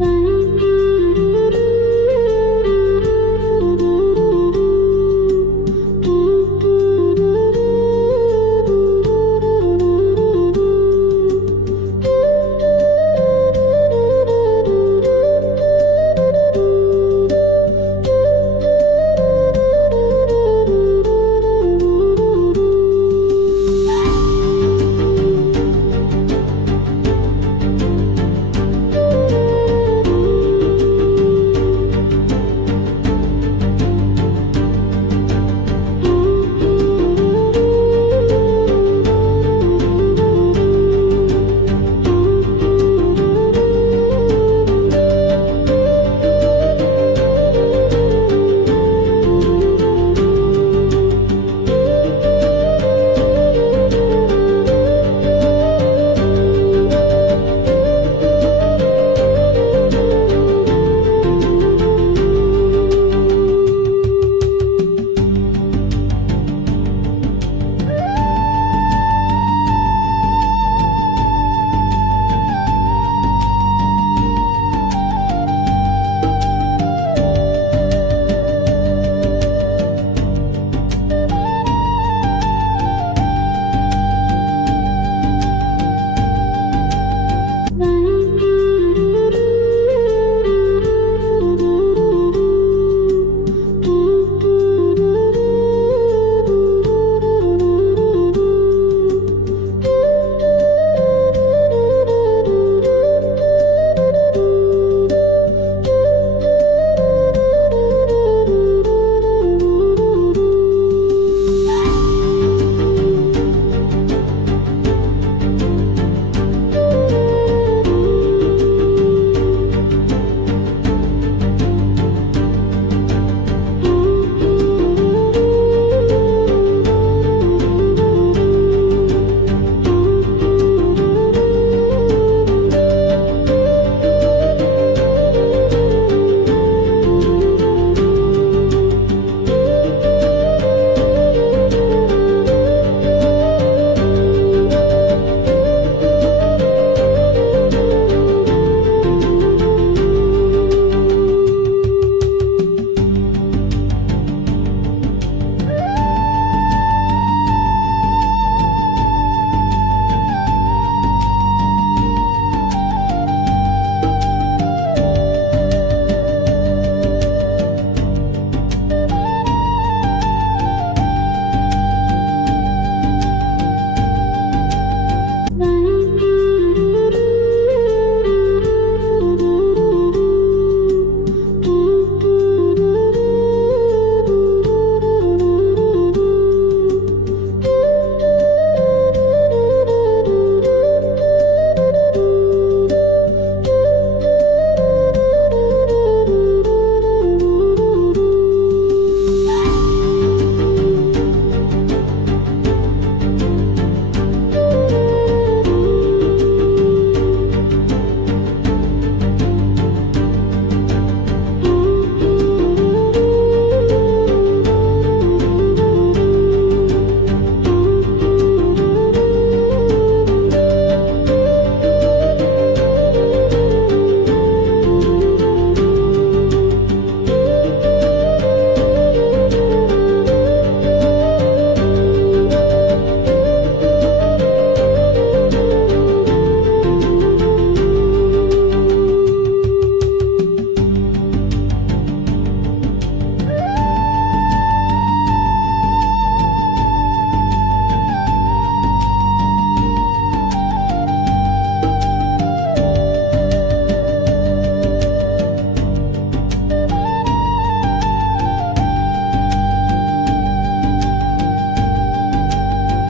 Mm-hmm.